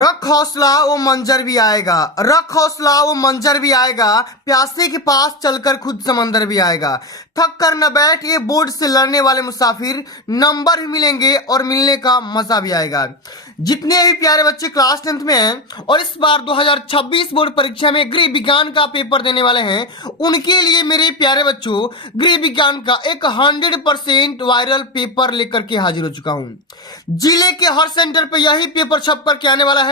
रख हौसला वो मंजर भी आएगा, रख हौसला वो मंजर भी आएगा, प्यासे के पास चलकर खुद समंदर भी आएगा। थक कर न बैठ ये बोर्ड से लड़ने वाले मुसाफिर, नंबर भी मिलेंगे और मिलने का मजा भी आएगा। जितने भी प्यारे बच्चे क्लास 10th में हैं और इस बार 2026 बोर्ड परीक्षा में गृह विज्ञान का पेपर देने वाले हैं, उनके लिए मेरे प्यारे बच्चों गृह विज्ञान का एक 100% वायरल पेपर लेकर के हाजिर हो चुका हूं। जिले के हर सेंटर पे यही पेपर छप करके आने वाला है।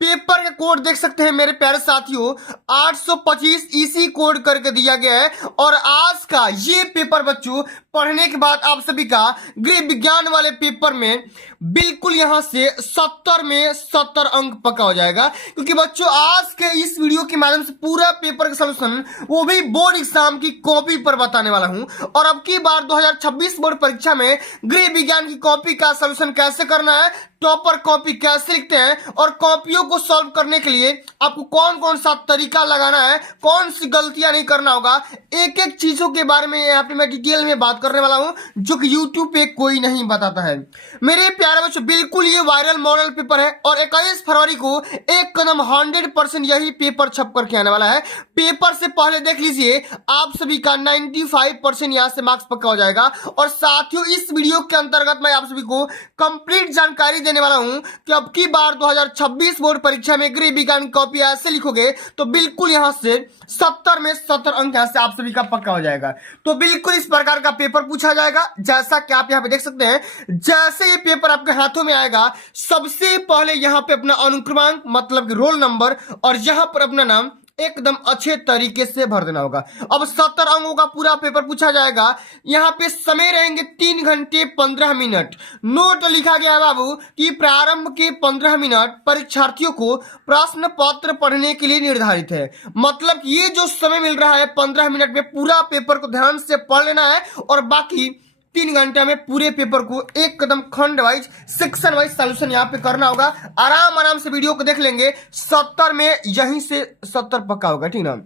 पेपर का कोड देख सकते हैं मेरे प्यारे साथियों, 825 इसी कोड करके दिया गया है। और आज का ये पेपर बच्चों पढ़ने के बाद आप सभी का गृह विज्ञान वाले पेपर में बिल्कुल यहां से 70 में 70 अंक पक्का हो जाएगा, क्योंकि बच्चों आज के इस वीडियो के माध्यम से पूरा पेपर का सलूशन वो भी बोर्ड एग्जाम की कॉपी पर बताने वाला हूं। और अब की बार 2026 बोर्ड परीक्षा में गृह विज्ञान की कॉपी का सलूशन कैसे करना है, टॉपर कॉपी कैसे लिखते हैं और कॉपियों को सॉल्व करने के लिए आपको कौन कौन सा तरीका लगाना है, कौन सी गलतियां नहीं करना होगा, एक एक चीजों के बारे में यहाँ पे मैं डिटेल में बात करने वाला हूं, जो कि यूट्यूब पे कोई नहीं बताता है। मेरे प्यारे बच्चों बिल्कुल ये वायरल मॉडल पेपर है और 21 फरवरी को एक कदम 100% यही पेपर छप करके आने वाला है। पेपर से पहले देख लीजिए आप सभी का 95% यहाँ से मार्क्स पक्का हो जाएगा। और साथियों इस वीडियो के अंतर्गत मैं आप सभी को कंप्लीट जानकारी देने वाला हूं कि अब की बार 2026 बोर्ड परीक्षा में गृह विज्ञान की कॉपी ऐसे लिखोगे तो बिल्कुल यहां से 70 में 70 अंक यहां से आप सभी का पक्का हो जाएगा। तो बिल्कुल इस प्रकार का पेपर पूछा जाएगा, जैसा कि आप यहां पे देख सकते हैं। जैसे ये पेपर आपके हाथों में आएगा, सबसे पहले यहां पे अपना अनुक्रमांक मतलब कि रोल नंबर और यहां पर अपना नाम एकदम अच्छे तरीके से भर देना होगा। अब 70 अंकों का पूरा पेपर पूछा जाएगा। यहाँ पे समय रहेंगे 3 घंटे 15 मिनट। नोट लिखा गया है बाबू कि प्रारंभ के 15 मिनट परीक्षार्थियों को प्रश्न पत्र पढ़ने के लिए निर्धारित है। मतलब ये जो समय मिल रहा है 15 मिनट में पूरा पेपर को ध्यान से पढ़ लेना है और बाकी 3 घंटे में पूरे पेपर को एक कदम खंड वाइज सेक्शन वाइज सॉल्यूशन यहाँ पे करना होगा। आराम आराम से वीडियो को देख लेंगे, 70 में यहीं से 70 पक्का होगा, ठीक ना।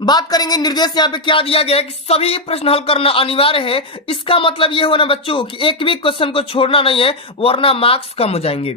बात करेंगे निर्देश यहाँ पे क्या दिया गया है कि सभी प्रश्न हल करना अनिवार्य है। इसका मतलब ये होना बच्चों कि एक भी क्वेश्चन को छोड़ना नहीं है, वरना मार्क्स कम हो जाएंगे।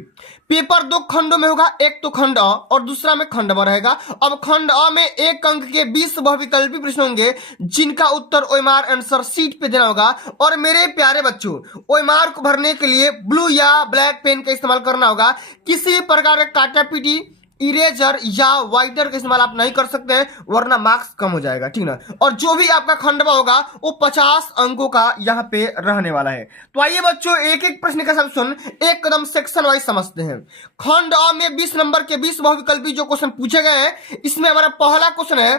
पेपर 2 खंडों में होगा, एक तो खंड अ और दूसरा में खंड ब रहेगा। अब खंड अ में 1 अंक के 20 बहुविकल्पी प्रश्न होंगे, जिनका उत्तर ओएमआर आंसर शीट पे देना होगा। और मेरे प्यारे बच्चों ओएमआर को भरने के लिए ब्लू या ब्लैक पेन का इस्तेमाल करना होगा। किसी भी प्रकार का काटा पीटी इरेजर या वाइटर का इस्तेमाल आप नहीं कर सकते हैं, वरना मार्क्स कम हो जाएगा, ठीक ना। और जो भी आपका खंडवा होगा वो 50 अंकों का यहाँ पे रहने वाला है। तो आइए बच्चों एक एक प्रश्न का सॉल्यूशन एक कदम सेक्शन वाइज समझते हैं। खंड अ में 20 नंबर के 20 बहुविकल्पी जो क्वेश्चन पूछे गए हैं, इसमें हमारा पहला क्वेश्चन है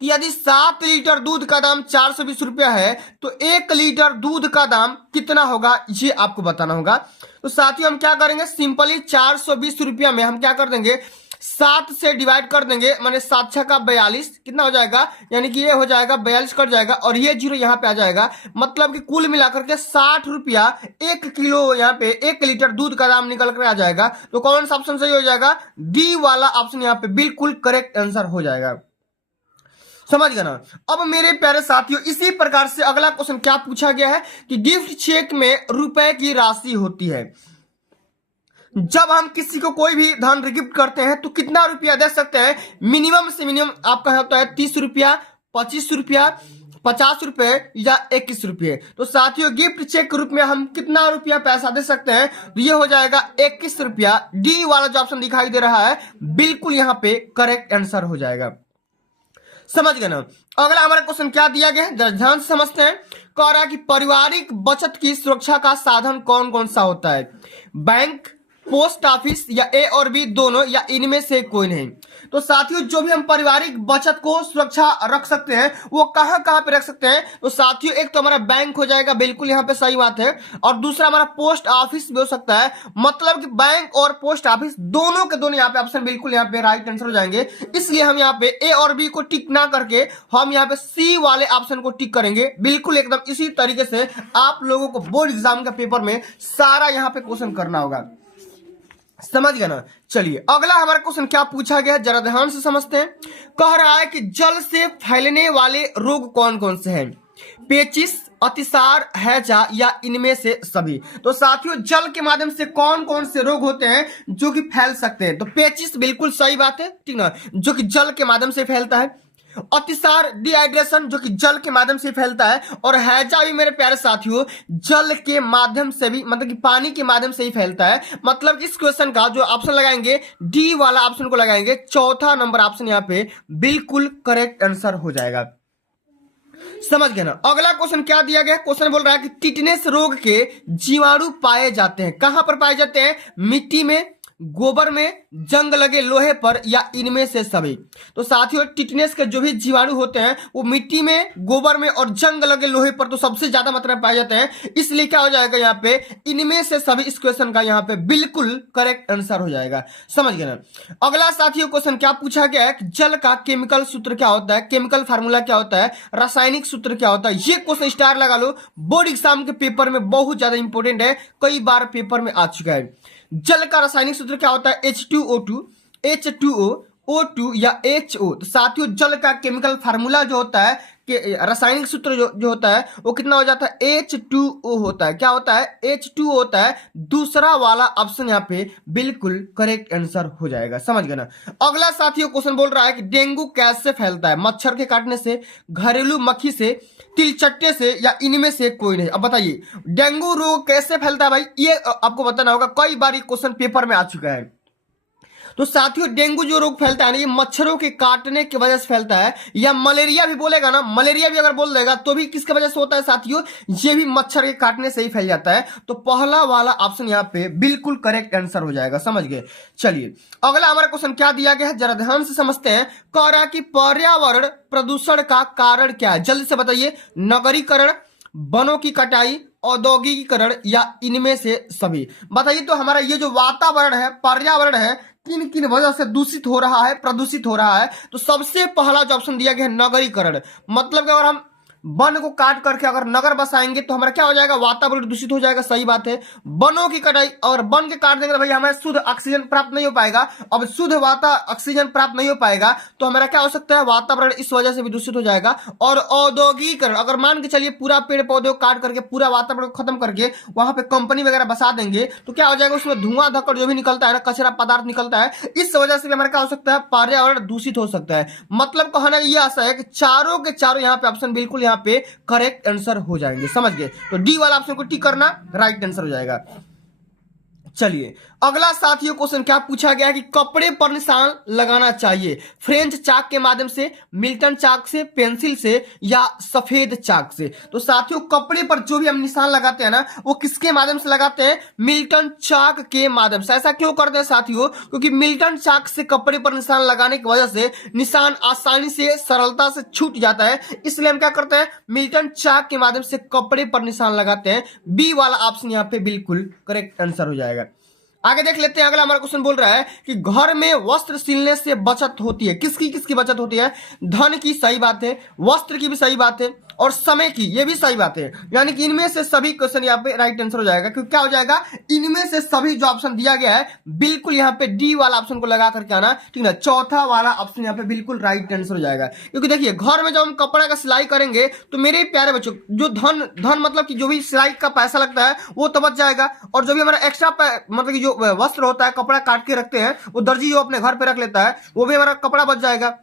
कि यदि 7 लीटर दूध का दाम 420 रुपया है तो 1 लीटर दूध का दाम कितना होगा, ये आपको बताना होगा। तो साथियों हम क्या करेंगे, सिंपली 420 रुपया में हम क्या कर देंगे, 7 से डिवाइड कर देंगे, माने 7 छः का 42 कितना हो जाएगा, यानी कि ये हो जाएगा 42 कट जाएगा और ये जीरो यहाँ पे आ जाएगा। मतलब कि कुल मिलाकर के 60 रुपया 1 किलो यहाँ पे 1 लीटर दूध का दाम निकल कर आ जाएगा। तो कौन सा ऑप्शन सही हो जाएगा, डी वाला ऑप्शन यहाँ पे बिल्कुल करेक्ट आंसर हो जाएगा। समझ गए ना। अब मेरे प्यारे साथियों इसी प्रकार से अगला क्वेश्चन क्या पूछा गया है कि गिफ्ट चेक में रुपए की राशि होती है। जब हम किसी को कोई भी धन गिफ्ट करते हैं तो कितना रुपया दे सकते हैं, मिनिमम से मिनिमम आपका होता है 30 रुपया, 25 रुपया, 50 रुपए या 21 रुपये। तो साथियों गिफ्ट चेक के रूप में हम कितना रुपया पैसा दे सकते हैं, तो ये हो जाएगा 21 रुपया। डी वाला जो ऑप्शन दिखाई दे रहा है बिल्कुल यहाँ पे करेक्ट आंसर हो जाएगा। समझ गए ना। अगला हमारा क्वेश्चन क्या दिया गया है, ध्यान से समझते हैं। कह रहा है कि पारिवारिक बचत की सुरक्षा का साधन कौन कौन सा होता है, बैंक, पोस्ट ऑफिस या ए और बी दोनों या इनमें से कोई नहीं। तो साथियों जो भी हम पारिवारिक बचत को सुरक्षा रख सकते हैं वो कहां कहां पे रख सकते हैं, तो साथियों एक तो हमारा बैंक हो जाएगा, बिल्कुल यहाँ पे सही बात है। और दूसरा हमारा पोस्ट ऑफिस भी हो सकता है, मतलब कि बैंक और पोस्ट ऑफिस दोनों के दोनों यहाँ पे ऑप्शन बिल्कुल यहाँ पे राइट आंसर हो जाएंगे। इसलिए हम यहाँ पे ए और बी को टिक ना करके हम यहाँ पे सी वाले ऑप्शन को टिक करेंगे। बिल्कुल एकदम इसी तरीके से आप लोगों को बोर्ड एग्जाम के पेपर में सारा यहाँ पे क्वेश्चन करना होगा। समझ गया ना। चलिए अगला हमारा क्वेश्चन क्या पूछा गया है, जरा ध्यान से समझते हैं। कह रहा है कि जल से फैलने वाले रोग कौन कौन से हैं, पेचिस, अतिसार, हैजा या इनमें से सभी। तो साथियों जल के माध्यम से कौन कौन से रोग होते हैं जो कि फैल सकते हैं? तो पेचिस बिल्कुल सही बात है, ठीक ना, जो कि जल के माध्यम से फैलता है। अतिसार, डिहाइड्रेशन, जो कि जल के माध्यम से फैलता है। और हैजा भी मेरे प्यारे साथियों जल के माध्यम से भी, मतलब कि पानी के माध्यम से ही फैलता है। मतलब इस क्वेश्चन का जो ऑप्शन लगाएंगे डी वाला ऑप्शन को लगाएंगे, चौथा नंबर ऑप्शन यहाँ पे बिल्कुल करेक्ट आंसर हो जाएगा। समझ गए ना। अगला क्वेश्चन क्या दिया गया? क्वेश्चन बोल रहा है कि टिटनेस रोग के जीवाणु पाए जाते हैं, कहां पर पाए जाते हैं? मिट्टी में, गोबर में, जंग लगे लोहे पर या इनमें से सभी। तो साथियों टिटनेस के जो भी जीवाणु होते हैं वो मिट्टी में, गोबर में और जंग लगे लोहे पर तो सबसे ज्यादा मात्रा में पाए जाते हैं, इसलिए क्या हो जाएगा यहाँ पे? इनमें से सभी। इस क्वेश्चन का यहाँ पे बिल्कुल करेक्ट आंसर हो जाएगा। समझ गए ना। अगला साथियों क्वेश्चन क्या पूछा गया है कि जल का केमिकल सूत्र क्या होता है, केमिकल फार्मूला क्या होता है, रासायनिक सूत्र क्या होता है? ये क्वेश्चन स्टार लगा लो, बोर्ड एग्जाम के पेपर में बहुत ज्यादा इंपॉर्टेंट है, कई बार पेपर में आ चुका है। जल का रासायनिक सूत्र क्या होता है? H2O2, H2O, O2 या HO। तो साथियों जल का केमिकल फार्मूला जो होता है कि रासायनिक सूत्र जो होता है वो कितना हो जाता है? H2O होता है। क्या होता है? H2O होता है। दूसरा वाला ऑप्शन यहाँ पे बिल्कुल करेक्ट आंसर हो जाएगा। समझ गए ना। अगला साथियों क्वेश्चन बोल रहा है कि डेंगू कैसे फैलता है? मच्छर के काटने से, घरेलू मक्खी से, तिलचट्टे से या इनमें से कोई नहीं। अब बताइए डेंगू रोग कैसे फैलता है भाई? ये आपको बताना होगा, कई बार ये क्वेश्चन पेपर में आ चुका है। तो साथियों डेंगू जो रोग फैलता है ना, ये मच्छरों के काटने की वजह से फैलता है, या मलेरिया भी बोलेगा ना, मलेरिया भी अगर बोल देगा तो भी किसके वजह से होता है साथियों? ये भी मच्छर के काटने से ही फैल जाता है। तो पहला वाला ऑप्शन यहाँ पे बिल्कुल करेक्ट आंसर हो जाएगा। समझ गए। चलिए अगला हमारा क्वेश्चन क्या दिया गया है जरा ध्यान से समझते हैं। कह रहा है कि पर्यावरण प्रदूषण का कारण क्या है? जल्दी से बताइए। नगरीकरण, वनों की कटाई, औद्योगिकीकरण या इनमें से सभी। बताइए तो हमारा ये जो वातावरण है, पर्यावरण है, किन किन वजह से दूषित हो रहा है, प्रदूषित हो रहा है? तो सबसे पहला जो ऑप्शन दिया गया है नगरीकरण। मतलब कि अगर हम वन को काट करके अगर नगर बसाएंगे तो हमारा क्या हो जाएगा? वातावरण दूषित हो जाएगा। सही बात है। वनों की कटाई, और वन के काट देंगे तो भाई हमें शुद्ध ऑक्सीजन प्राप्त नहीं हो पाएगा। अब शुद्ध ऑक्सीजन प्राप्त नहीं हो पाएगा तो हमारा क्या हो सकता है? वातावरण इस वजह से भी दूषित हो जाएगा। और औद्योगिकीकरण, अगर मान के चलिए पूरा पेड़ पौधे काट करके पूरा वातावरण को खत्म करके वहां पे कंपनी वगैरह बसा देंगे तो क्या हो जाएगा? उसमें धुआं धक्कड़ जो भी निकलता है ना, कचरा पदार्थ निकलता है, इस वजह से भी हमारा क्या हो सकता है? पर्यावरण दूषित हो सकता है। मतलब कहना यह आशा है कि चारों के चारों यहाँ पे ऑप्शन बिल्कुल यहाँ पे करेक्ट आंसर हो जाएंगे। समझ गए। तो डी वाला ऑप्शन को टिक करना, राइट आंसर हो जाएगा। चलिए अगला साथियों क्वेश्चन क्या पूछा गया है कि कपड़े पर निशान लगाना चाहिए फ्रेंच चाक के माध्यम से, मिल्टन चाक से, पेंसिल से या सफेद चाक से। तो साथियों कपड़े पर जो भी हम निशान लगाते हैं ना वो किसके माध्यम से लगाते हैं? मिल्टन चाक के माध्यम से। ऐसा क्यों करते हैं साथियों? क्योंकि मिल्टन चाक से कपड़े पर निशान लगाने की वजह से निशान आसानी से, सरलता से छूट जाता है, इसलिए हम क्या करते हैं? मिल्टन चाक के माध्यम से कपड़े पर निशान लगाते हैं। बी वाला ऑप्शन यहाँ पे बिल्कुल करेक्ट आंसर हो जाएगा। आगे देख लेते हैं। अगला हमारा क्वेश्चन बोल रहा है कि घर में वस्त्र सिलने से बचत होती है। किसकी किसकी बचत होती है? धन की, सही बात है। वस्त्र की भी सही बात है। और समय की, ये भी सही बात है। यानी कि इनमें से सभी क्वेश्चन यहाँ पे राइट आंसर हो जाएगा। क्योंकि क्या हो जाएगा? इनमें से सभी जो ऑप्शन दिया गया है बिल्कुल यहाँ पे डी वाला ऑप्शन को लगा करके आना, ठीक है। चौथा वाला ऑप्शन यहाँ पे बिल्कुल राइट आंसर हो जाएगा। क्योंकि देखिए घर में जब हम कपड़ा का सिलाई करेंगे तो मेरे प्यारे बच्चों जो धन मतलब कि जो भी सिलाई का पैसा लगता है वो तो बच जाएगा। और जो भी हमारा एक्स्ट्रा मतलब कि जो वस्त्र होता है, कपड़ा काट के रखते हैं, वो दर्जी जो अपने घर पे रख लेता है, वो भी हमारा कपड़ा बच जाएगा।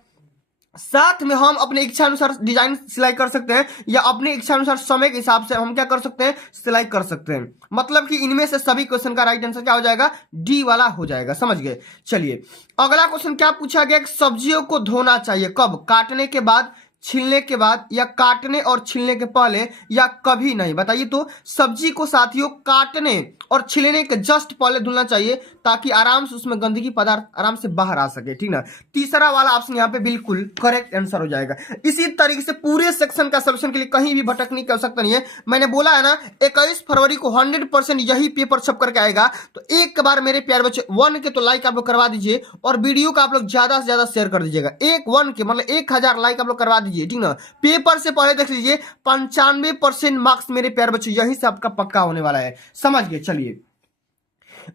साथ में हम अपने इच्छा अनुसार डिजाइन सिलाई कर सकते हैं या अपने इच्छा अनुसार समय के हिसाब से हम क्या कर सकते हैं? सिलाई कर सकते हैं। मतलब कि इनमें से सभी क्वेश्चन का राइट आंसर क्या हो जाएगा? डी वाला हो जाएगा। समझ गए। चलिए अगला क्वेश्चन क्या पूछा गया? सब्जियों को धोना चाहिए कब? काटने के बाद, छीलने के बाद, या काटने और छीलने के पहले, या कभी नहीं। बताइए तो सब्जी को साथियों काटने और छीलने के जस्ट पहले धुलना चाहिए ताकि आराम से उसमें गंदगी पदार्थ आराम से बाहर आ सके, ठीक ना। तीसरा वाला ऑप्शन यहाँ पे बिल्कुल करेक्ट आंसर हो जाएगा। इसी तरीके से पूरे सेक्शन का सोल्यूशन के लिए कहीं भी भटकने की आवश्यकता नहीं है। मैंने बोला है ना 21 फरवरी को 100% यही पेपर छप करके आएगा। तो एक बार मेरे प्यारे बच्चे 1 के तो लाइक आप लोग करवा दीजिए और वीडियो का आप लोग ज्यादा से ज्यादा शेयर कर दीजिएगा। 1 के मतलब 1000 लाइक आप लोग करवा दीजिए, ठीक ना। पेपर से पहले देख लीजिए 95% मार्क्स मेरे प्यारे बच्चे यही से आपका पक्का होने वाला है। समझ गए। चलिए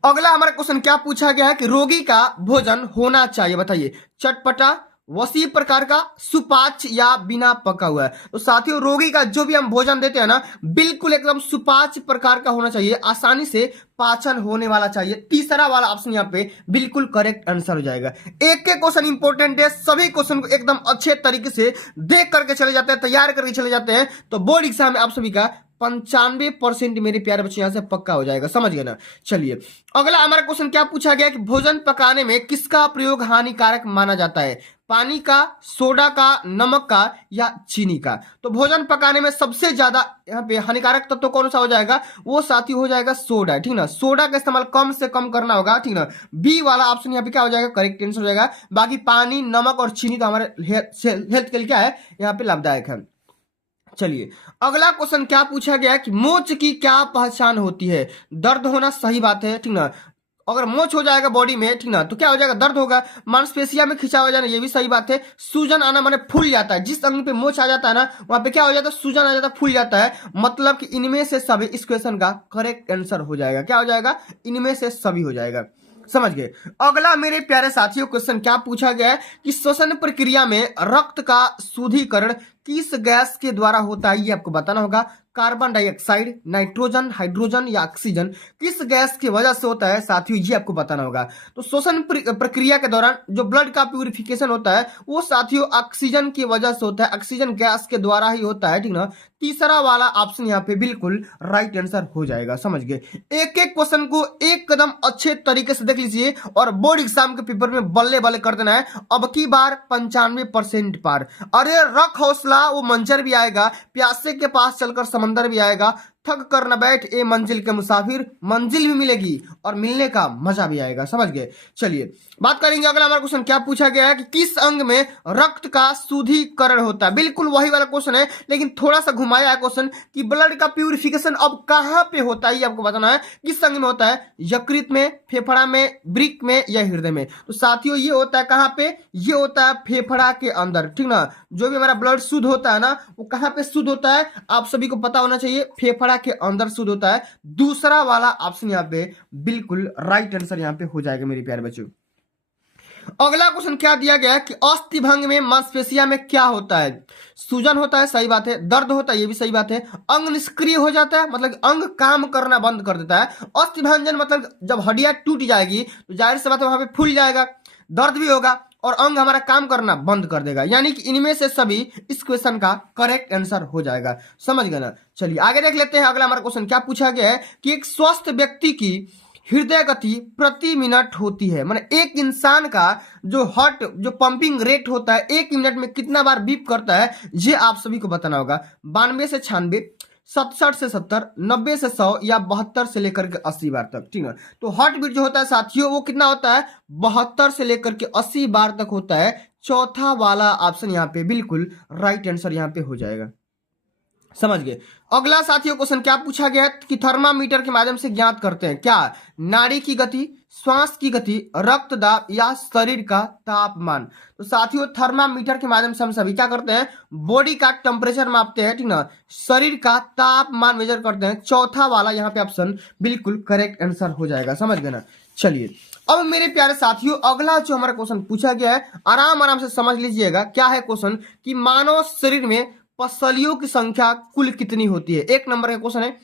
अगला हमारा क्वेश्चन क्या पूछा गया है कि रोगी का भोजन होना चाहिए। बताइए चटपटा, वसी प्रकार का, सुपाच्य या बिना पका हुआ है। तो साथियों रोगी का जो भी हम भोजन देते हैं ना, बिल्कुल एकदम सुपाच्य प्रकार का होना चाहिए, आसानी से पाचन होने वाला चाहिए। तीसरा वाला ऑप्शन यहाँ पे बिल्कुल करेक्ट आंसर हो जाएगा। एक एक क्वेश्चन इंपॉर्टेंट है, सभी क्वेश्चन को एकदम अच्छे तरीके से देख करके चले जाते हैं, तैयार करके चले जाते हैं, तो बोर्ड एग्जाम में आप सभी का 95% मेरे प्यारे बच्चे यहां से पक्का हो जाएगा। समझ गए ना। चलिए अगला हमारा क्वेश्चन क्या पूछा गया कि भोजन पकाने में किसका प्रयोग हानिकारक माना जाता है, पानी का, सोडा का, नमक का या चीनी का। तो भोजन पकाने में सबसे ज्यादा यहाँ पे हानिकारक तत्व कौन सा हो जाएगा, वो साथी हो जाएगा सोडा, ठीक ना। सोडा का इस्तेमाल कम से कम करना होगा, ठीक ना। बी वाला ऑप्शन यहाँ पे क्या हो जाएगा, करेक्ट आंसर हो जाएगा। बाकी पानी, नमक और चीनी तो हमारे हेल्थ के लिए क्या है, यहाँ पे लाभदायक है। चलिए अगला क्वेश्चन क्या पूछा गया कि मोच की क्या पहचान होती है। दर्द होना, सही बात है, ठीक ना। अगर मोच हो जाएगा बॉडी में, ठीक ना, तो क्या हो जाएगा, दर्द होगा। मांसपेशिया में खिंचाव हो जाना, ये भी सही बात है। सूजन आना माने फूल जाता है, जिस अंग पे मोच आ जाता है ना, वहां पे क्या हो जाता है, सूजन आ जाता है, फूल जाता है। मतलब कि इनमें से सभी इस क्वेश्चन का करेक्ट आंसर हो जाएगा। क्या हो जाएगा, इनमें से सभी हो जाएगा। समझ गए। अगला मेरे प्यारे साथियों क्वेश्चन क्या पूछा गया है कि श्वसन प्रक्रिया में रक्त का शुद्धिकरण किस गैस के द्वारा होता है, ये आपको बताना होगा। कार्बन डाइऑक्साइड, नाइट्रोजन, हाइड्रोजन या ऑक्सीजन, किस गैस की वजह से होता है साथियों, ये आपको बताना होगा। तो श्वसन प्रक्रिया के दौरान जो ब्लड का प्यूरिफिकेशन होता है वो साथियों ऑक्सीजन की वजह से होता है, ऑक्सीजन गैस के द्वारा ही होता है, ठीक ना। तीसरा वाला ऑप्शन यहाँ पे बिल्कुल राइट आंसर हो जाएगा। समझ गए। एक एक क्वेश्चन को एक कदम अच्छे तरीके से देख लीजिए और बोर्ड एग्जाम के पेपर में बल्ले बल्ले कर देना है। अब की बार 95% पार। अरे रख हौसला, वो मंजर भी आएगा, प्यासे के पास चलकर समंदर भी आएगा, थक कर न बैठ ए मंजिल के मुसाफिर, मंजिल भी मिलेगी और मिलने का मजा भी आएगा। समझ गए। चलिए बात करेंगे अगला हमारा क्वेश्चन क्या पूछा गया है कि किस अंग में रक्त का शुद्धिकरण होता है। बिल्कुल वही वाला क्वेश्चन है, लेकिन थोड़ा सा घुमाया है क्वेश्चन कि ब्लड का प्यूरिफिकेशन अब कहां पे होता है, ये आपको बताना है। किस अंग में होता है, यकृत में, फेफड़ा में, वृक्क में या हृदय में। तो साथियों ये होता है कहां पे, ये होता है फेफड़ा के अंदर, ठीक ना। जो भी हमारा ब्लड शुद्ध होता है ना, वो कहां पे शुद्ध होता है, आप सभी को पता होना चाहिए, फेफड़ा के अंदर शुद्ध होता है। दूसरा वाला ऑप्शन यहाँ पे बिल्कुल राइट आंसर यहाँ पे हो जाएगा मेरे प्यारे बच्चों। अगला क्वेश्चन क्या दिया गया है कि अस्थि भंग में मांसपेशिया में क्या होता है। सूजन होता है, सही बात है। दर्द होता है, ये भी सही बात है। अंग निष्क्रिय हो जाता है, मतलब अंग काम करना बंद कर देता है। अस्थि भंजन मतलब जब हड्डियां टूट जाएगी तो जाहिर सी बात है वहां पे फूल जाएगा, दर्द भी होगा और अंग हमारा काम करना बंद कर देगा। यानी कि इनमें से सभी इस क्वेश्चन का करेक्ट आंसर हो जाएगा। समझ गए ना। चलिए आगे देख लेते हैं। अगला हमारा क्वेश्चन क्या पूछा गया है कि एक स्वस्थ व्यक्ति की हृदय गति प्रति मिनट होती है, माने एक इंसान का जो हार्ट जो पंपिंग रेट होता है 1 मिनट में कितना बार बीप करता है, ये आप सभी को बताना होगा। 92 से 96, 67 से 70, 90 से 100 या 72 से लेकर के 80 बार तक, ठीक है। तो हार्ट बीट जो होता है साथियों वो कितना होता है, 72 से लेकर के 80 बार तक होता है। चौथा वाला ऑप्शन यहाँ पे बिल्कुल राइट आंसर यहाँ पे हो जाएगा। समझ गए। अगला साथियों क्वेश्चन क्या पूछा गया है कि थर्मामीटर के माध्यम से ज्ञात करते हैं क्या, नाड़ी की गति, श्वास की गति, रक्तदाब या शरीर का तापमान। तो साथियों थर्मामीटर के माध्यम से हम सभी क्या करते हैं, बॉडी का टेम्परेचर मापते हैं, ठीक ना, शरीर का तापमान मेजर करते हैं। चौथा वाला यहाँ पे ऑप्शन बिल्कुल करेक्ट आंसर हो जाएगा। समझ गए ना। चलिए अब मेरे प्यारे साथियों अगला जो हमारा क्वेश्चन पूछा गया है आराम आराम से समझ लीजिएगा। क्या है क्वेश्चन कि मानव शरीर में पसलियों की संख्या कुल कितनी होती है। 1 नंबर का क्वेश्चन है,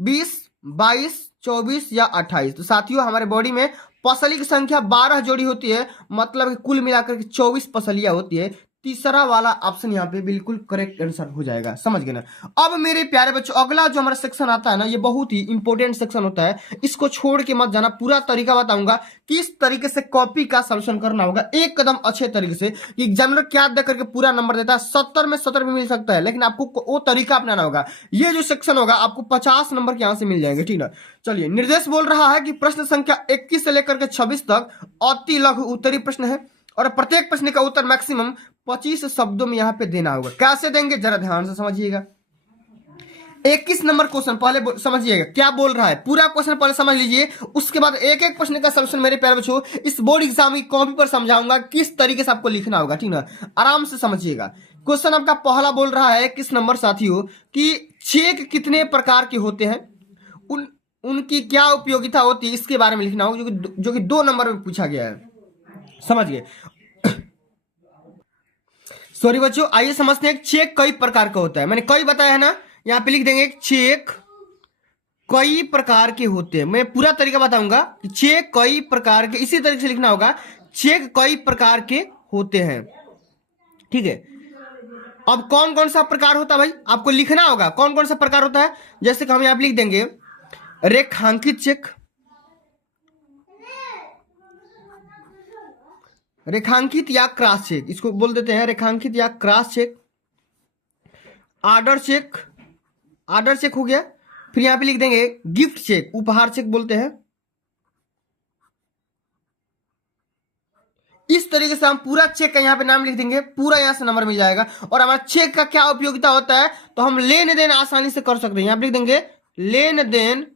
20, 22, 24 या 28। तो साथियों हमारे बॉडी में पसली की संख्या 12 जोड़ी होती है, मतलब कुल मिलाकर के 24 पसलियां होती है। तीसरा वाला ऑप्शन यहाँ पे बिल्कुल करेक्ट आंसर हो जाएगा। समझ गए ना। अब मेरे प्यारे बच्चों अगला जो हमारा सेक्शन आता है ना, ये बहुत ही इंपॉर्टेंट सेक्शन होता है, इसको छोड़ के मत जाना। पूरा तरीका बताऊंगा किस तरीके से कॉपी का सोल्यूशन करना होगा एक कदम अच्छे तरीके से। कि एग्जामिनर क्या दे करके पूरा नंबर देता है, 70 में 70 भी मिल सकता है, लेकिन आपको वो तरीका अपनाना होगा। ये जो सेक्शन होगा आपको 50 नंबर के यहाँ से मिल जाएंगे, ठीक ना। चलिए निर्देश बोल रहा है कि प्रश्न संख्या 21 से लेकर के 26 तक अति लघु उत्तरीय प्रश्न है और प्रत्येक प्रश्न का उत्तर मैक्सिमम 25 शब्दों में यहाँ पे देना होगा। कैसे देंगे जरा ध्यान से समझिएगा। 21 नंबर क्वेश्चन पहले समझिएगा क्या बोल रहा है, पूरा क्वेश्चन पहले समझ लीजिए, उसके बाद एक एक प्रश्न का सॉल्यूशन मेरे प्यारे बच्चों इस बोर्ड एग्जाम की कॉपी पर समझाऊंगा किस तरीके से आपको लिखना होगा, ठीक ना। आराम से समझिएगा। क्वेश्चन आपका पहला बोल रहा है किस नंबर साथियों कि चेक कितने प्रकार के होते हैं, उनकी क्या उपयोगिता होती है, इसके बारे में लिखना होगा, जो कि 2 नंबर में पूछा गया है। समझ गए। सॉरी बच्चों, आइए समझते हैं चेक कई प्रकार का होता है। मैंने कई बताया है ना, यहाँ पे लिख देंगे चेक कई प्रकार के होते हैं। मैं पूरा तरीका बताऊंगा कि चेक कई प्रकार के, इसी तरीके से लिखना होगा, चेक कई प्रकार के होते हैं। ठीक है, अब कौन कौन सा प्रकार होता है भाई, आपको लिखना होगा कौन कौन सा प्रकार होता है। जैसे कि हम यहाँ पे लिख देंगे रेखांकित चेक, रेखांकित या क्रॉस चेक, इसको बोल देते हैं रेखांकित या cross cheque. Order cheque, order cheque हो गया। फिर यहां पे लिख देंगे गिफ्ट चेक, उपहार चेक बोलते हैं। इस तरीके से हम पूरा चेक का यहां पे नाम लिख देंगे, पूरा यहां से नंबर मिल जाएगा। और हमारा चेक का क्या उपयोगिता होता है, तो हम लेन देन आसानी से कर सकते हैं। यहां पे लिख देंगे लेन देन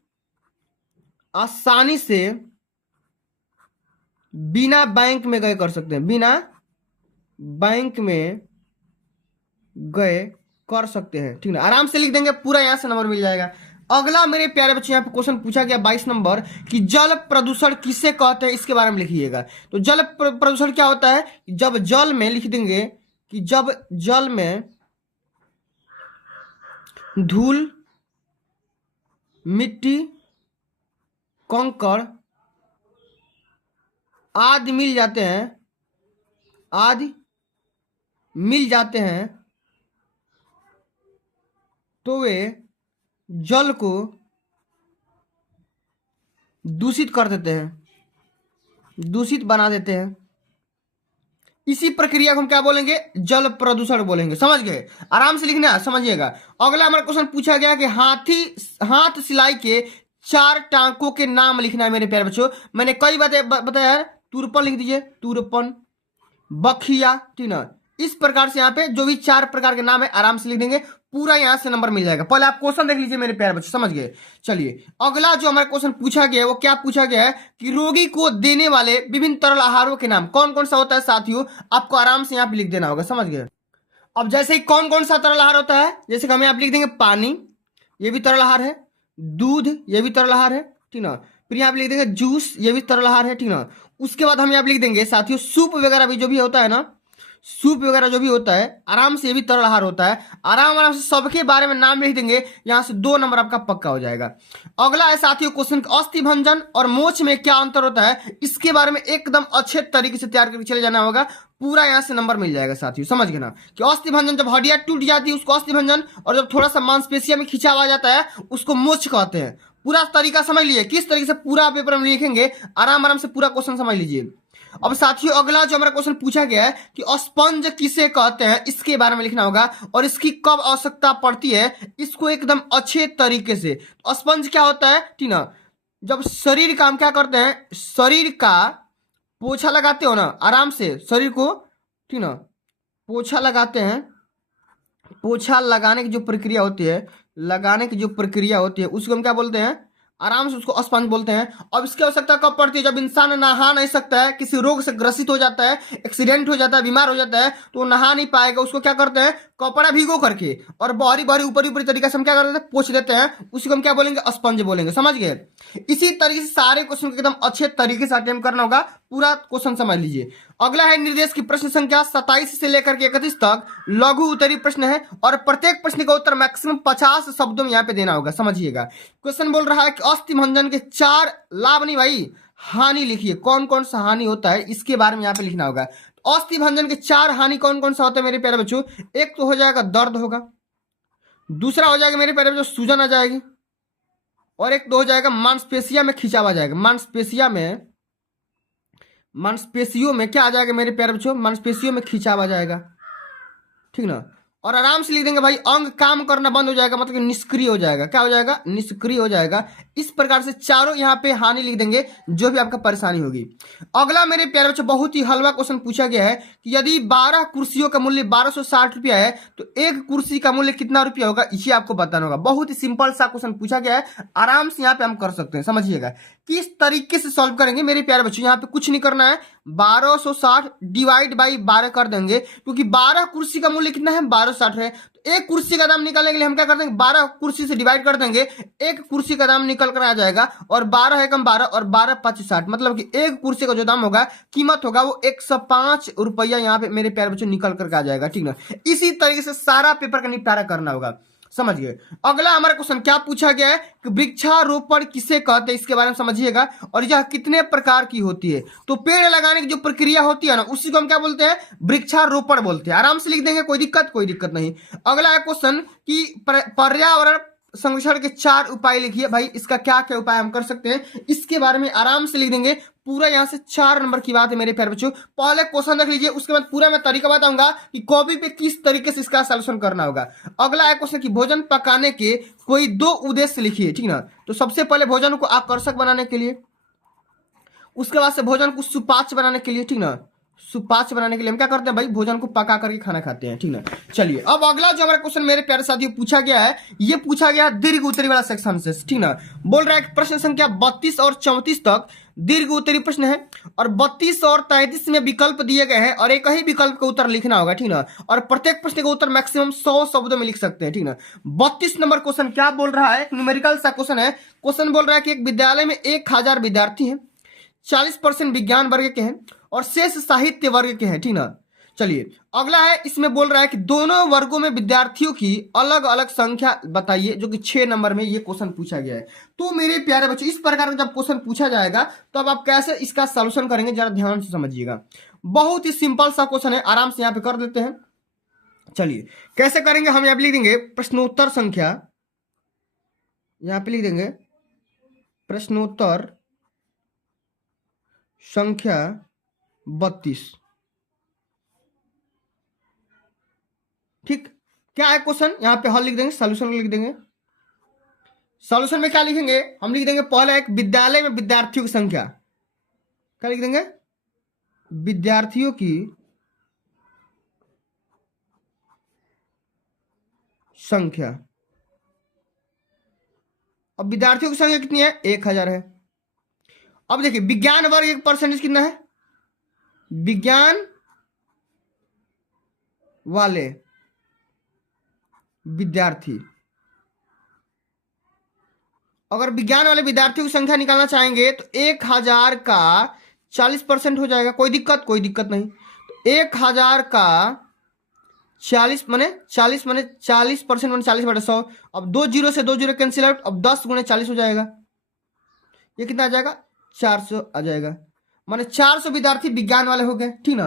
आसानी से बिना बैंक में गए कर सकते हैं, बिना बैंक में गए कर सकते हैं। ठीक है, आराम से लिख देंगे, पूरा यहां से नंबर मिल जाएगा। अगला मेरे प्यारे बच्चों, यहाँ पे क्वेश्चन पूछा गया 22 नंबर कि जल प्रदूषण किसे कहते हैं, इसके बारे में लिखिएगा। तो जल प्रदूषण क्या होता है, जब जल में लिख देंगे कि जब जल में धूल, मिट्टी, कंकड़ आदि मिल जाते हैं, आदि मिल जाते हैं, तो वे जल को दूषित कर देते हैं, दूषित बना देते हैं। इसी प्रक्रिया को हम क्या बोलेंगे, जल प्रदूषण बोलेंगे। समझ गए, आराम से लिखना है, समझिएगा। अगला हमारा क्वेश्चन पूछा गया कि हाथ सिलाई के 4 टांकों के नाम लिखना है मेरे प्यारे बच्चों। मैंने कई बातें बताया है, तुरपन लिख दीजिए, तुरपन, बखिया, ठीक ना। इस प्रकार से यहाँ पे जो भी 4 प्रकार के नाम है आराम से लिख देंगे, पूरा यहां से नंबर मिल जाएगा। पहले आप क्वेश्चन देख लीजिए मेरे प्यारे बच्चे, समझ गए। चलिए अगला जो हमारा क्वेश्चन पूछा गया है वो क्या पूछा गया है कि रोगी को देने वाले विभिन्न तरल आहारों के नाम कौन कौन सा होता है साथियों, आपको आराम से यहाँ पे लिख देना होगा। समझ गए। अब जैसे ही कौन कौन सा तरल आहार होता है, जैसे कि हम यहाँ पे लिख देंगे पानी, ये भी तरल आहार है। दूध, ये भी तरल आहार है, ठीक ना। फिर यहाँ पे लिख देंगे जूस, ये भी तरल आहार है, ठीक ना। उसके बाद हम यहाँ पे लिख देंगे साथियों सूप वगैरह भी जो भी होता है ना, सूप वगैरह जो भी होता है आराम से ये भी तरल आहार होता है। आराम से सबके बारे में नाम लिख देंगे, यहां से 2 नंबर आपका पक्का हो जाएगा। अगला है साथियों क्वेश्चन, अस्थि भंजन और मोच में क्या अंतर होता है, इसके बारे में एकदम अच्छे तरीके से तैयार करके चले जाना होगा, पूरा यहां से नंबर मिल जाएगा साथियों। समझ गए ना कि अस्थि भंजन जब हड्डियां टूट जाती है उसको अस्थि भंजन, और जब थोड़ा सा मांसपेशियों में खिंचाव आ जाता है उसको मोच कहते हैं। पूरा तरीका समझ लीजिए, किस तरीके से पूरा पेपर में लिखेंगे, आराम से पूरा क्वेश्चन समझ लीजिए। अब साथियों अगला जो हमारा क्वेश्चन पूछा गया है कि स्पंज किसे कहते हैं, इसके बारे में लिखना होगा और इसकी कब आवश्यकता पड़ती है, इसको एकदम अच्छे तरीके से। स्पंज क्या होता है, ठीक ना, जब शरीर का हम क्या करते हैं, शरीर का पोछा लगाते हो ना, आराम से शरीर को, ठीक ना, पोछा लगाते हैं। पोछा लगाने की जो प्रक्रिया होती है, लगाने की जो प्रक्रिया होती है उसको हम क्या बोलते हैं, आराम से उसको स्पंज बोलते हैं। अब इसकी आवश्यकता कब पड़ती है, जब इंसान नहा नहीं सकता है, किसी रोग से ग्रसित हो जाता है, एक्सीडेंट हो जाता है, बीमार हो जाता है, तो वो नहा नहीं पाएगा, उसको क्या करते हैं, कपड़ा भिगो करके और बारी बारी ऊपरी ऊपरी तरीके से हम क्या करते हैं, पोंछ देते हैं, उसी को हम क्या बोलेंगे, स्पंज बोलेंगे। समझ गए। इसी तरीके से सारे क्वेश्चन को एकदम अच्छे तरीके से अटेम्प्ट करना होगा, पूरा क्वेश्चन समझ लीजिए। अगला है निर्देश की प्रश्न संख्या 27 से लेकर के 31 तक लघु उत्तरीय प्रश्न है और प्रत्येक प्रश्न का उत्तर मैक्सिमम 50 शब्दों में यहाँ पे देना होगा। समझिएगा, क्वेश्चन बोल रहा है कि अस्थि भंजन के 4 लाभ, नहीं भाई हानि लिखिए, कौन कौन सा हानि होता है इसके बारे में यहाँ पे लिखना होगा। अस्थि भंजन के 4 हानि कौन कौन सा होता है मेरे प्यारे बच्चों, एक तो हो जाएगा दर्द होगा, दूसरा हो जाएगा मेरे प्यारे बच्चों सूजन आ जाएगी, और एक तो हो जाएगा मांसपेशिया में खिंचाव आ जाएगा। मांसपेशियों में क्या आ जाएगा मेरे प्यारे बच्चों, मांसपेशियों में खिंचाव आ जाएगा, ठीक ना। और आराम से लिख देंगे भाई अंग काम करना बंद हो जाएगा, मतलब कि निष्क्रिय हो जाएगा। क्या हो जाएगा, निष्क्रिय हो जाएगा। इस प्रकार से चारों यहाँ पे हानि लिख देंगे जो भी आपका परेशानी होगी। अगला मेरे प्यारे बच्चों बहुत ही हलवा क्वेश्चन पूछा गया है कि यदि 12 कुर्सियों का मूल्य 1260 रुपया है तो एक कुर्सी का मूल्य कितना रुपया होगा, इसे आपको बताना होगा। बहुत ही सिंपल सा क्वेश्चन पूछा गया है, आराम से यहाँ पे हम कर सकते हैं। समझिएगा किस तरीके से सॉल्व करेंगे मेरे प्यारे बच्चों, यहाँ पे कुछ नहीं करना है, 1260 डिवाइड बाई 12 कर देंगे, क्योंकि 12 कुर्सी का मूल्य कितना है, 1260 है। तो एक कुर्सी का दाम निकालने के लिए हम क्या कर देंगे, 12 कुर्सी से डिवाइड कर देंगे, एक कुर्सी का दाम निकल कर आ जाएगा, और 12 है कम 12 और 12 5 60, मतलब कि एक कुर्सी का जो दाम होगा, कीमत होगा, वो 105 रुपया यहाँ पे मेरे प्यारे बच्चों निकल करके आ जाएगा। ठीक ना, इसी तरीके से सारा पेपर का निपटारा करना होगा, समझ गए। अगला हमारा क्वेश्चन क्या पूछा गया है कि वृक्षारोपण किसे कहते हैं, इसके बारे में समझिएगा, और यह कितने प्रकार की होती है। तो पेड़ लगाने की जो प्रक्रिया होती है ना, उसी को हम क्या बोलते हैं, वृक्षारोपण बोलते हैं। आराम से लिख देंगे, कोई दिक्कत नहीं। अगला है क्वेश्चन कि पर्यावरण संरक्षण के 4 उपाय लिखिए। भाई इसका क्या क्या उपाय हम कर सकते हैं, इसके बारे में आराम से लिख देंगे। पूरा यहाँ से 4 नंबर की बात है मेरे प्यारे बच्चों। पहले क्वेश्चन रख लीजिए, उसके बाद पूरा मैं तरीका बताऊंगा कि कॉपी पे किस तरीके से इसका सॉल्यूशन करना होगा। अगला है क्वेश्चन कि भोजन पकाने के कोई 2 उद्देश्य लिखिए। ठीक ना, तो सबसे पहले भोजन को आकर्षक बनाने के लिए, उसके बाद से भोजन को सुपाच्य बनाने के लिए। ठीक ना, सुपाच्य बनाने के लिए हम क्या करते हैं भाई, भोजन को पका करके खाना खाते हैं। ठीक ना, चलिए अब अगला जो हमारा क्वेश्चन मेरे प्यारे साथियों पूछा गया है, ये पूछा गया है दीर्घ उत्तरी वाला सेक्शन से। ठीक ना, बोल रहा है प्रश्न संख्या 32 और 34 तक दीर्घ उत्तरी प्रश्न है, और 32 और 33 में विकल्प दिए गए हैं, और एक ही विकल्प का उत्तर लिखना होगा। ठीक ना, और प्रत्येक प्रश्न का उत्तर मैक्सिमम 100 शब्दों में लिख सकते हैं। ठीक ना, 32 नंबर क्वेश्चन क्या बोल रहा है, न्यूमेरिकल सा क्वेश्चन है। क्वेश्चन बोल रहा है कि एक विद्यालय में 1000 विद्यार्थी हैं, 40% विज्ञान वर्ग के हैं और शेष साहित्य वर्ग के हैं। ठीक ना, चलिए अगला है, इसमें बोल रहा है कि दोनों वर्गों में विद्यार्थियों की अलग अलग संख्या बताइए, जो कि 6 नंबर में ये क्वेश्चन पूछा गया है। तो मेरे प्यारे बच्चों, इस प्रकार का जब क्वेश्चन पूछा जाएगा तो अब आप कैसे इसका सॉल्यूशन करेंगे, जरा ध्यान से समझिएगा। बहुत ही सिंपल सा क्वेश्चन है, आराम से यहाँ पे कर देते हैं। चलिए कैसे करेंगे, हम यहाँ पे लिख देंगे प्रश्नोत्तर संख्या, यहाँ पे लिख देंगे प्रश्नोत्तर संख्या 32। ठीक, क्या है क्वेश्चन, यहां पे हल लिख देंगे, सॉल्यूशन लिख देंगे। सॉल्यूशन में क्या लिखेंगे, हम लिख देंगे पहले एक विद्यालय में विद्यार्थियों की संख्या, क्या लिख देंगे, विद्यार्थियों की संख्या। अब विद्यार्थियों की संख्या कितनी है, 1000 है। अब देखिए विज्ञान वर्ग एक परसेंटेज कितना है, विज्ञान वाले विद्यार्थी, अगर विज्ञान वाले विद्यार्थियों की संख्या निकालना चाहेंगे तो 1000 का 40% हो जाएगा, कोई दिक्कत नहीं। तो 1000 का 40 माने 40% माने 40/100। अब 2 जीरो से 2 जीरो कैंसिल आउट, अब 10 गुणे 40 हो जाएगा, ये कितना आ जाएगा, 400 आ जाएगा, माने 400 विद्यार्थी विज्ञान वाले हो गए। ठीक ना,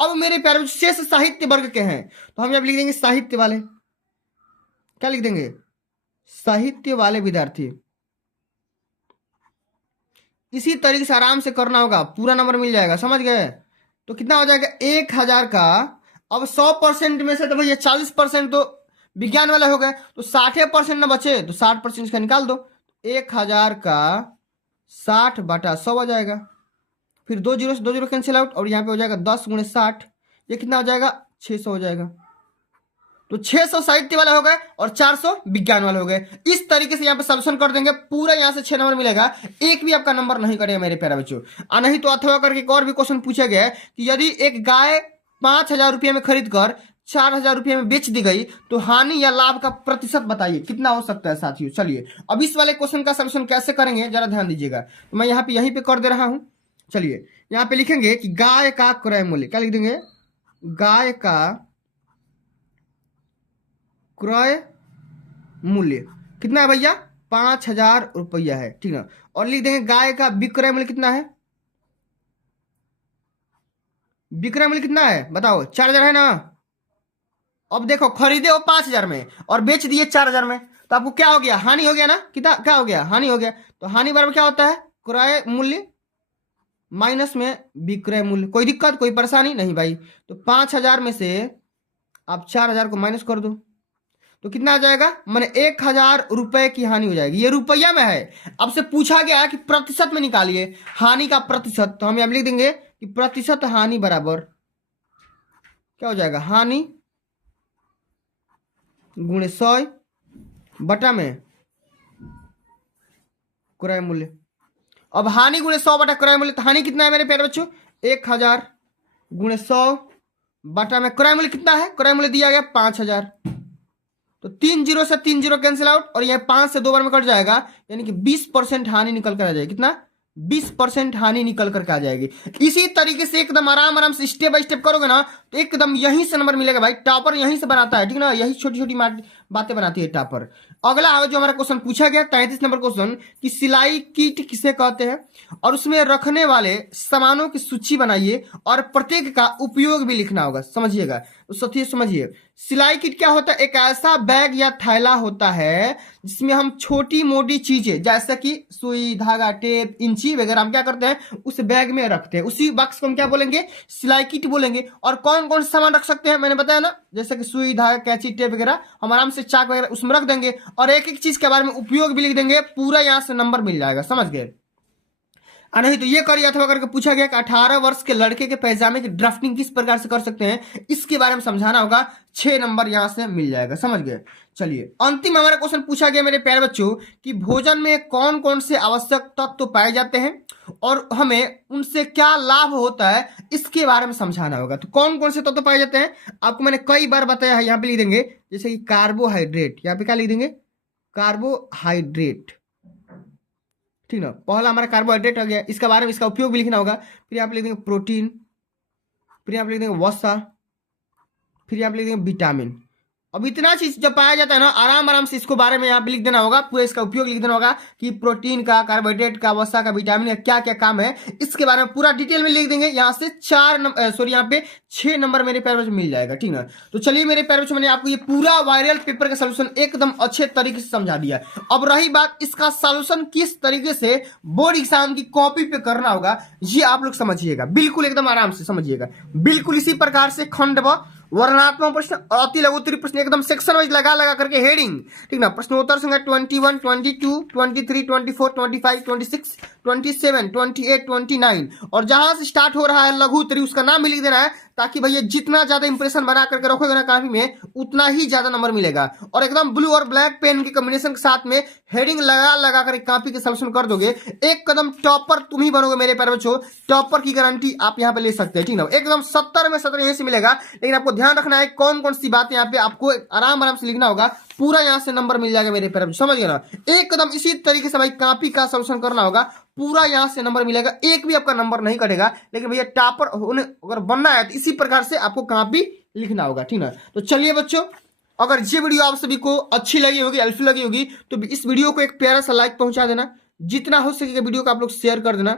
अब मेरे प्यारे शेष साहित्य वर्ग के हैं, तो हम यहाँ लिख देंगे साहित्य वाले, क्या लिख देंगे, साहित्य वाले विद्यार्थी। इसी तरीके से आराम से करना होगा, पूरा नंबर मिल जाएगा, समझ गए। तो कितना हो जाएगा, 1000 का, अब 100% में से तो भैया 40% तो विज्ञान वाले हो गए, तो 60% ना बचे तो 60% इसका निकाल दो। 1000 का 60/100 आ जाएगा, फिर 2 जीरो से 2 जीरो कैंसिल आउट, और यहाँ पे हो जाएगा 10 गुणे 60, ये कितना हो जाएगा, 600 हो जाएगा। तो 600 साहित्य वाले हो गए और 400 विज्ञान वाले हो गए। इस तरीके से यहाँ पे सॉल्यूशन कर देंगे, पूरा यहाँ से 6 नंबर मिलेगा, एक भी आपका नंबर नहीं कटेगा मेरे प्यारे बच्चों। नहीं तो अथवा करके एक और भी क्वेश्चन पूछा गया है कि यदि एक गाय 5000 रुपये में खरीद कर 4000 रुपये में बेच दी गई तो हानि या लाभ का प्रतिशत बताइए, कितना हो सकता है साथियों। चलिए अब इस वाले क्वेश्चन का सॉल्यूशन कैसे करेंगे जरा ध्यान दीजिएगा, तो मैं यहाँ पे यहीं पे कर दे रहा हूं। चलिए यहाँ पे लिखेंगे कि गाय का क्रय मूल्य, क्या लिख देंगे, गाय का क्रय मूल्य कितना है भैया, 5000 रुपया है। ठीक है, और लिख देंगे गाय का विक्रय मूल्य कितना है, विक्रय मूल्य कितना है बताओ, 4000 है ना। अब देखो खरीदे हो 5000 में और बेच दिए 4000 में, तो आपको क्या हो गया, हानि हो गया ना, कितना क्या हो गया, हानि हो गया। तो हानि बराबर क्या होता है, क्रय मूल्य माइनस में विक्रय मूल्य। कोई दिक्कत कोई परेशानी नहीं भाई। तो 5000 में से आप 4000 को माइनस कर दो, तो कितना आ जाएगा, माने 1000 रुपए की हानि हो जाएगी। ये रुपया में है, अब से पूछा गया कि प्रतिशत में निकालिए हानि का प्रतिशत, तो हम यहाँ लिख देंगे कि प्रतिशत हानि बराबर क्या हो जाएगा, हानि गुणे 100 बटा में क्रय मूल्य। अब हानि गुणे 100 बटा क्रय मूल्य, तो हानि कितना है मेरे प्यारे बच्चों 1000 गुणे 100 बटा में क्रय मूल्य कितना है, क्रय मूल्य दिया गया 5000, तो 3 जीरो से 3 जीरो कैंसिल आउट और यह 5 से 2 बार में कट जाएगा, यानी कि 20% हानि निकल कर आ जाएगी। कितना 20% हानि निकल करके आ जाएगी। इसी तरीके से एकदम आराम आराम से स्टेप बाय स्टेप करोगे ना तो एकदम यहीं से नंबर मिलेगा भाई। टॉपर यहीं से बनाता है, ठीक ना, यही छोटी छोटी बातें बनाती है टॉपर। अगला है जो हमारा क्वेश्चन पूछा गया 33 नंबर क्वेश्चन कि सिलाई किट किसे कहते हैं, और उसमें रखने वाले सामानों की सूची बनाइए और प्रत्येक का उपयोग भी लिखना होगा। समझिएगा तो साथियों समझिए, सिलाई किट क्या होता है, एक ऐसा बैग या थैला होता है जिसमें हम छोटी मोटी चीजें जैसे कि सुई धागा टेप इंची वगैरह हम क्या करते हैं उस बैग में रखते हैं, उसी बॉक्स को हम क्या बोलेंगे सिलाई किट बोलेंगे। और कौन कौन से सामान रख सकते हैं मैंने बताया ना, जैसे कि सुई धागा कैंची टेप वगैरह हम आराम से चाक वगैरह उसमें रख देंगे और एक एक चीज के बारे में उपयोग भी लिख देंगे, पूरा यहां से नंबर मिल जाएगा। समझ गए, नहीं तो ये करिए अथवा करके पूछा गया कि 18 वर्ष के लड़के के पैजामे की ड्राफ्टिंग किस प्रकार से कर सकते हैं, इसके बारे में समझाना होगा, 6 नंबर यहां से मिल जाएगा। समझ गए, चलिए अंतिम हमारा क्वेश्चन पूछा गया मेरे प्यारे बच्चों कि भोजन में कौन कौन से आवश्यक तत्व पाए जाते हैं और हमें उनसे क्या लाभ होता है, इसके बारे में समझाना होगा। तो कौन कौन से तत्व पाए जाते हैं आपको मैंने कई बार बताया है, यहाँ पे लिख देंगे जैसे कि कार्बोहाइड्रेट, यहाँ पे क्या लिख देंगे कार्बोहाइड्रेट, ठीक ना, पहला हमारा कार्बोहाइड्रेट आ गया, इसका बारे में इसका उपयोग भी लिखना होगा। फिर यहाँ पे लिख देंगे प्रोटीन, फिर यहाँ पे लिख देंगे वसा, फिर यहाँ पे लिख देंगे विटामिन। अब इतना चीज जब पाया जाता है ना आराम आराम से इसको बारे में यहाँ पे लिख देना होगा, पूरा इसका उपयोग लिख देना होगा कि प्रोटीन का कार्बोहाइड्रेट का वसा का विटामिन का क्या क्या काम है, इसके बारे में पूरा डिटेल में लिख देंगे। यहाँ से 6 नंबर मेरे प्यारे बच्चों मिल जाएगा, ठीक ना। तो चलिए मेरे प्यारे बच्चों मैंने आपको ये पूरा वायरल पेपर का सोल्यूशन एकदम अच्छे तरीके से समझा दिया। अब रही बात इसका सोल्यूशन किस तरीके से बोर्ड एग्जाम की कॉपी पे करना होगा, ये आप लोग समझिएगा, बिल्कुल एकदम आराम से समझिएगा। बिल्कुल इसी प्रकार से खंड व वर्णात्मक प्रश्न और अति लघु उत्तरीय प्रश्न एकदम सेक्शन वाइज लगा लगा करके हेडिंग, ठीक ना, प्रश्नोत्तर संख्या 21, 22, 23, 24, 25, 26, 27, 28, 29 और जहां से स्टार्ट हो रहा है लघु उत्तरीय उसका नाम भी लिख देना है, ताकि भैया जितना ज्यादा इंप्रेशन बना करके रखोगे ना कॉपी में उतना ही ज्यादा नंबर मिलेगा। और एकदम ब्लू और ब्लैक पेन के कॉम्बिनेशन के साथ में हेडिंग लगा लगा कर कॉपी के सोल्यूशन कर दोगे, एक कदम टॉपर तुम ही बनोगे मेरे प्यारे बच्चों। टॉपर की गारंटी आप यहाँ पे ले सकते हैं, ठीक ना, एकदम 70 में 70 यहीं से मिलेगा। लेकिन आपको ध्यान रखना है कौन कौन सी बातें यहाँ पे आपको आराम आराम से लिखना होगा, पूरा यहाँ से नंबर मिल जाएगा मेरे प्यारे बच्चों। समझ गए ना, एकदम इसी तरीके से भाई कॉपी का सोल्यूशन करना होगा, पूरा यहाँ से नंबर मिलेगा, एक भी आपका नंबर नहीं कटेगा। लेकिन भैया टॉपर होने अगर बनना है तो इसी प्रकार से आपको कॉपी लिखना होगा, ठीक ना। तो चलिए बच्चों, अगर ये वीडियो आप सभी को अच्छी लगी होगी हेल्पफुल लगी होगी तो इस वीडियो को एक प्यारा सा लाइक पहुंचा देना, जितना हो सकेगा वीडियो को आप लोग शेयर कर देना।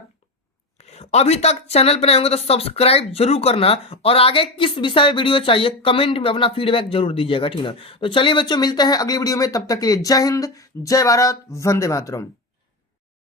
अभी तक चैनल पर नए होंगे तो सब्सक्राइब जरूर करना, और आगे किस विषय में वीडियो चाहिए कमेंट में अपना फीडबैक जरूर दीजिएगा, ठीक ना। तो चलिए बच्चों मिलते हैं अगली वीडियो में, तब तक के लिए जय हिंद, जय भारत, वंदे मातरम।